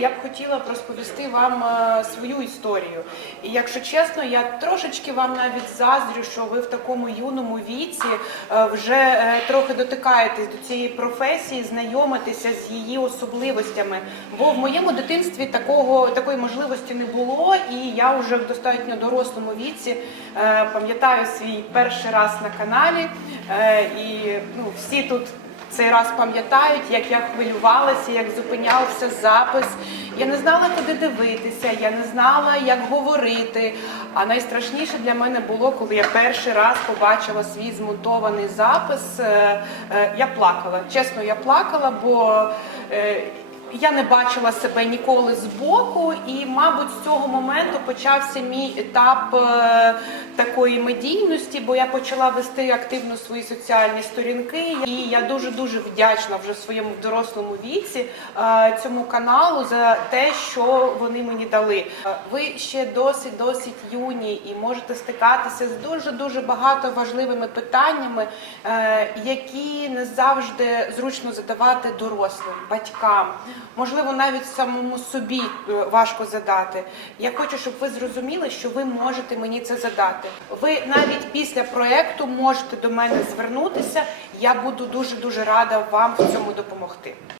Я б хотіла розповісти вам е, свою історію. І якщо чесно, я трошечки вам навіть заздрю, що ви в такому юному віці е, вже е, трохи дотикаєтесь до цієї професії, знайомитеся з її особливостями. Бо в моєму дитинстві такого такої можливості не було, і я вже в достатньо дорослому віці пам'ятаю свій перший раз на каналі. І ну, всі тут цей раз пам'ятають, як я хвилювалася, як зупинявся запис. Я не знала, куди дивитися, я не знала, як говорити. А найстрашніше для мене було, коли я перший раз побачила свій змутований запис. е, е, Я плакала. Чесно, я плакала, бо е, я не бачила себе ніколи збоку, і, мабуть, з цього моменту почався мій етап е, такої медійності, бо я почала вести активно свої соціальні сторінки. І я дуже дуже вдячна вже в своєму дорослому віці е, цьому каналу за те, що вони мені дали. Е, Ви ще досить досить юні і можете стикатися з дуже дуже багато важливими питаннями, які не завжди зручно задавати дорослим батькам. Можливо, навіть самому собі е, важко задати. Я хочу, щоб ви зрозуміли, що ви можете мені це задати. Ви навіть після проекту можете до мене звернутися. Я буду дуже дуже рада вам в цьому допомогти.